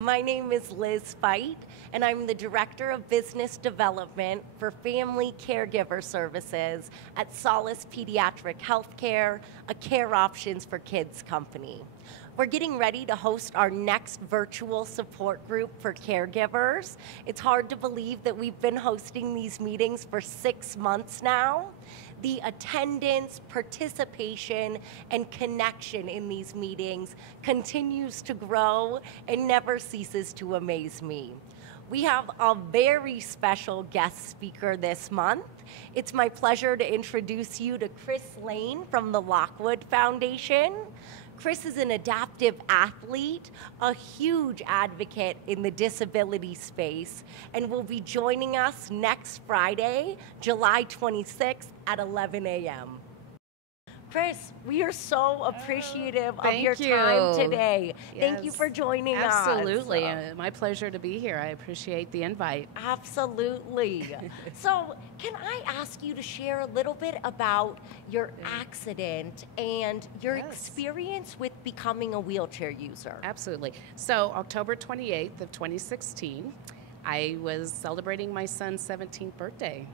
My name is Liz Fight, and I'm the Director of Business Development for Family Caregiver Services at Solace Pediatric Healthcare, a care options for kids company. We're getting ready to host our next virtual support group for caregivers. It's hard to believe that we've been hosting these meetings for 6 months now. The attendance, participation, and connection in these meetings continues to grow and never ceases to amaze me. We have a very special guest speaker this month. It's my pleasure to introduce you to Chris Layne from the Lockwood Foundation. Chris is an adaptive athlete, a huge advocate in the disability space, and will be joining us next Friday, July 26th at 11 a.m. Chris, we are so appreciative of your time today. Yes, thank you for joining us. Absolutely. My pleasure to be here. I appreciate the invite. Absolutely. So, can I ask you to share a little bit about your accident and your experience with becoming a wheelchair user? Absolutely. So, October 28th of 2016, I was celebrating my son's 17th birthday.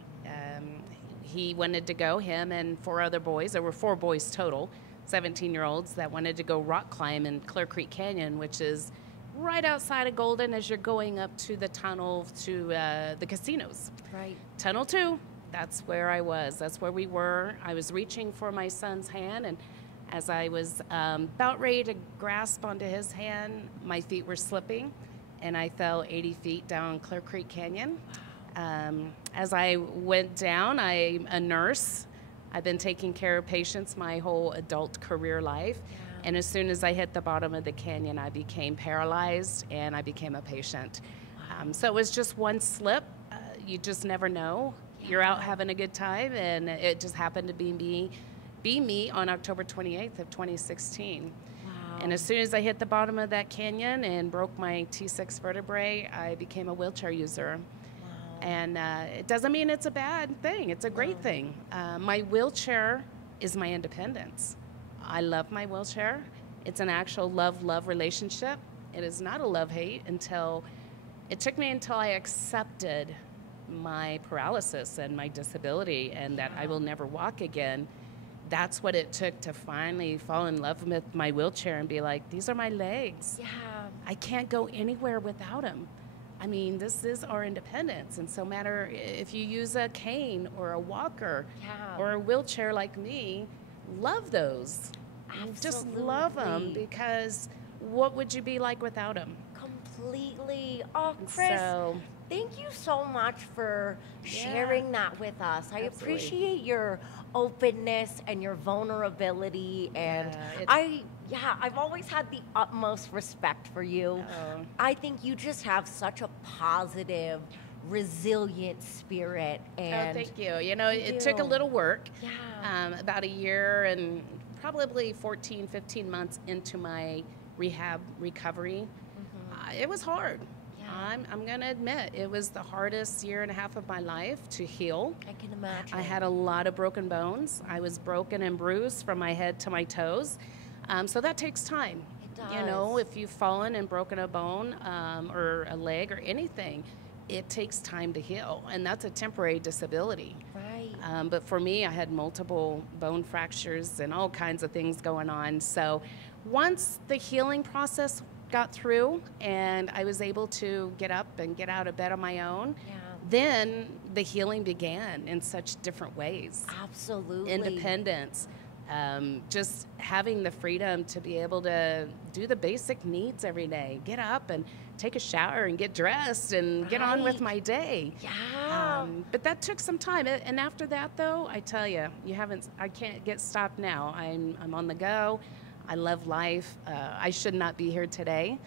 He wanted to go, him and 4 other boys. There were 4 boys total, 17-year-olds that wanted to go rock climb in Clear Creek Canyon, which is right outside of Golden as you're going up to the tunnel to the casinos. Right. Tunnel 2, that's where I was. That's where we were. I was reaching for my son's hand, and as I was about ready to grasp onto his hand, my feet were slipping, and I fell 80 feet down Clear Creek Canyon. As I went down, I'm a nurse. I've been taking care of patients my whole adult career life. Yeah. And as soon as I hit the bottom of the canyon, I became paralyzed and I became a patient. So it was just one slip. You just never know. Yeah. You're out having a good time, and it just happened to be me on October 28th of 2016. Wow. And as soon as I hit the bottom of that canyon and broke my T6 vertebrae, I became a wheelchair user. And it doesn't mean it's a bad thing. It's a great thing. My wheelchair is my independence. I love my wheelchair. It's an actual love-love relationship. It is not a love-hate it took me until I accepted my paralysis and my disability and that I will never walk again. That's what it took to finally fall in love with my wheelchair and be like, these are my legs. Yeah. I can't go anywhere without them. I mean, this is our independence, and so matter if you use a cane or a walker or a wheelchair like me, love those. Absolutely. Just love them, because what would you be like without them? Completely. Oh, Chris, thank you so much for sharing that with us. I appreciate your openness and your vulnerability, and I've always had the utmost respect for you. I think you just have such a positive, resilient spirit. And thank you. You know, it took a little work. About a year and probably 14, 15 months into my rehab recovery. It was hard. I'm going to admit, it was the hardest year and a half of my life to heal. I can imagine. I had a lot of broken bones. I was broken and bruised from my head to my toes. So that takes time. It does. You know, if you've fallen and broken a bone or a leg or anything, it takes time to heal. And that's a temporary disability. Right. But for me, I had multiple bone fractures and all kinds of things going on. So once the healing process got through and I was able to get up and get out of bed on my own, then the healing began in such different ways. Absolutely. Independence, just having the freedom to be able to do the basic needs every day, get up and take a shower and get dressed and get on with my day. But that took some time. And after that, though, I tell you, I can't get stopped now. I'm on the go. I love life. I should not be here today,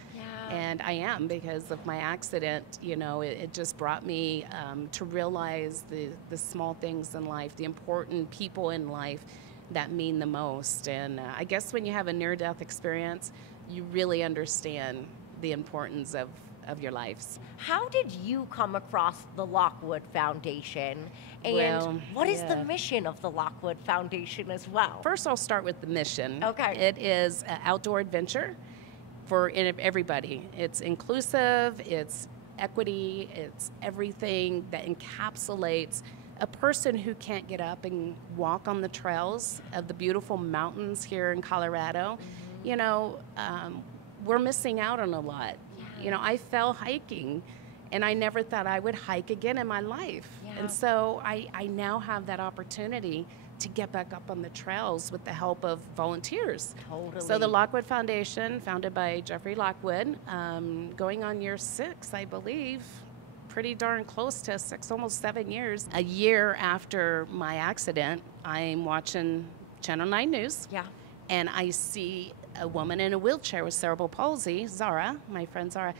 and I am because of my accident. You know, it just brought me to realize the small things in life, the important people in life that mean the most. And I guess when you have a near-death experience, you really understand the importance of your lives. How did you come across the Lockwood Foundation? And what is the mission of the Lockwood Foundation as well? First, I'll start with the mission. Okay. It is outdoor adventure. for everybody. It's inclusive, it's equity, it's everything that encapsulates a person who can't get up and walk on the trails of the beautiful mountains here in Colorado. You know, we're missing out on a lot. You know, I fell hiking, and I never thought I would hike again in my life. And so I now have that opportunity to get back up on the trails with the help of volunteers. Totally. So the Lockwood Foundation, founded by Jeffrey Lockwood, going on year 6, I believe, pretty darn close to 6, almost 7 years. A year after my accident, I'm watching Channel 9 News. Yeah. And I see a woman in a wheelchair with cerebral palsy, Zara, my friend Zara.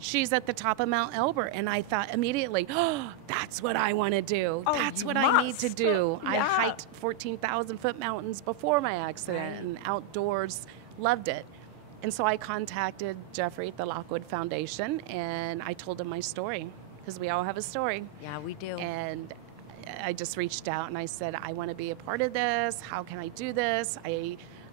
She's at the top of Mount Elbert, and I thought immediately, oh, that's what I want to do. Oh, that's what I need to do. Yeah. I hiked 14,000-foot mountains before my accident, and outdoors, loved it. And so I contacted Jeffrey at the Lockwood Foundation, and I told him my story, because we all have a story. Yeah, we do. And I just reached out, and I said, I want to be a part of this. How can I do this?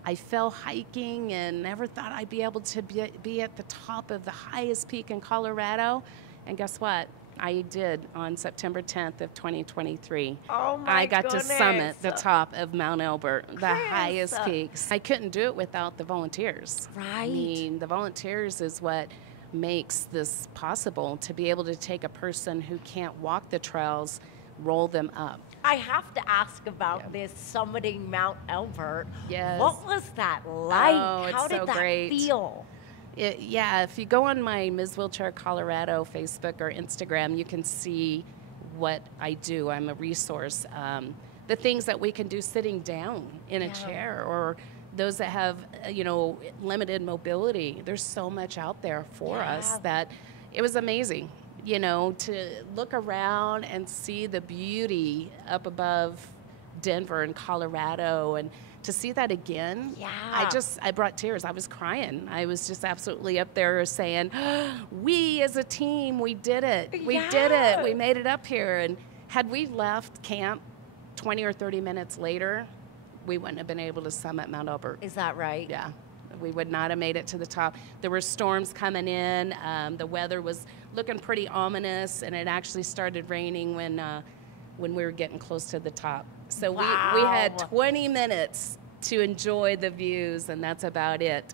I fell hiking and never thought I'd be able to be at the top of the highest peak in Colorado. And guess what? I did on September 10th of 2023. Oh my I got goodness. to summit the top of Mount Elbert, the highest peaks. I couldn't do it without the volunteers. Right. I mean, the volunteers is what makes this possible, to be able to take a person who can't walk the trails, roll them up. I have to ask about this summiting Mount Elbert. Yes. What was that like? Oh, it's How did so that great. feel? Yeah, if you go on my Ms. Wheelchair Colorado Facebook or Instagram, you can see what I do. I'm a resource. The things that we can do sitting down in a chair, or those that have, limited mobility. There's so much out there for us that it was amazing. To look around and see the beauty up above Denver and Colorado, and to see that again, I brought tears. I was crying. I was just absolutely up there saying, we as a team, we did it. We did it. We made it up here. And had we left camp 20 or 30 minutes later, we wouldn't have been able to summit Mount Elbert. Is that right? Yeah. We would not have made it to the top. There were storms coming in. The weather was looking pretty ominous, and it actually started raining when we were getting close to the top. So we had 20 minutes to enjoy the views, and that's about it.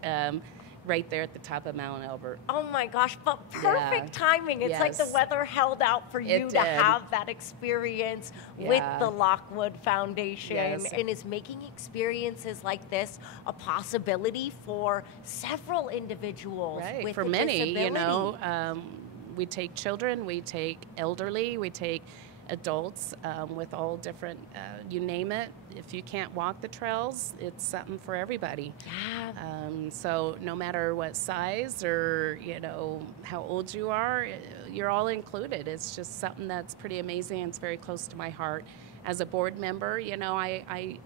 Right there at the top of Mount Elbert. Oh my gosh, but perfect timing. It's like the weather held out for you to have that experience with the Lockwood Foundation. And is making experiences like this a possibility for several individuals with for a many, disability? We take children, we take elderly, we take adults with all different, you name it. If you can't walk the trails, it's something for everybody. So no matter what size or, how old you are, you're all included. It's just something that's pretty amazing. It's very close to my heart. As a board member, I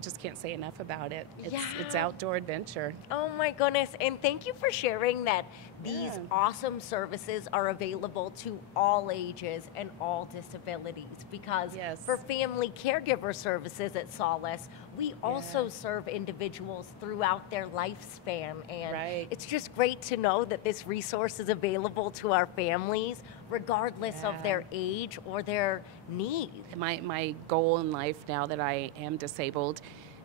just can't say enough about it. It's outdoor adventure. Oh my goodness. And thank you for sharing that these awesome services are available to all ages and all disabilities, because for Family Caregiver Services at Solace, we also serve individuals throughout their lifespan. And it's just great to know that this resource is available to our families regardless of their age or their need. My goal in life, now that I am disabled,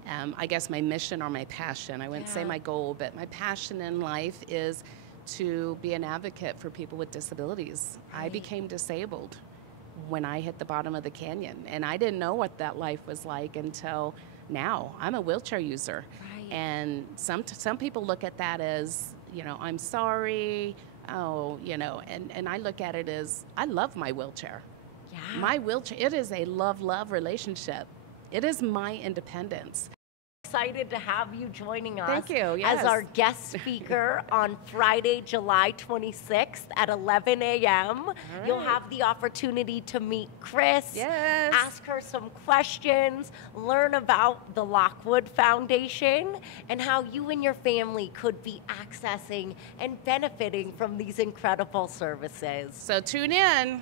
I guess my mission or my passion, I wouldn't say my goal, but my passion in life is to be an advocate for people with disabilities. I became disabled when I hit the bottom of the canyon, and I didn't know what that life was like until now. I'm a wheelchair user, and some people look at that as, I'm sorry, and I look at it as, I love my wheelchair. My wheelchair, it is a love-love relationship. It is my independence. Excited to have you joining us as our guest speaker on Friday, July 26th at 11 a.m. You'll have the opportunity to meet Chris, ask her some questions, learn about the Lockwood Foundation, and how you and your family could be accessing and benefiting from these incredible services. So tune in.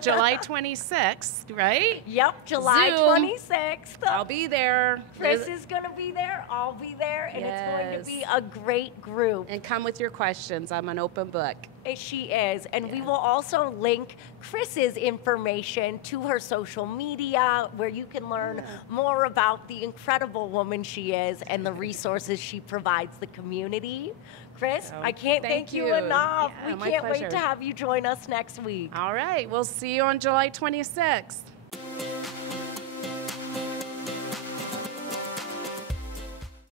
July 26th, right? Yep, July Zoom. 26th. I'll be there. Chris is going to be there. I'll be there, and it's going to be Yes. a great group. And come with your questions. I'm an open book. She is. And we Yeah. will also link Chris's information to her social media where you can learn more about the incredible woman she is and the resources she provides the community. Chris, Oh, I can't thank you enough. Yeah, We my can't wait pleasure. to have you join us next week. All right. We'll see you on July 26th.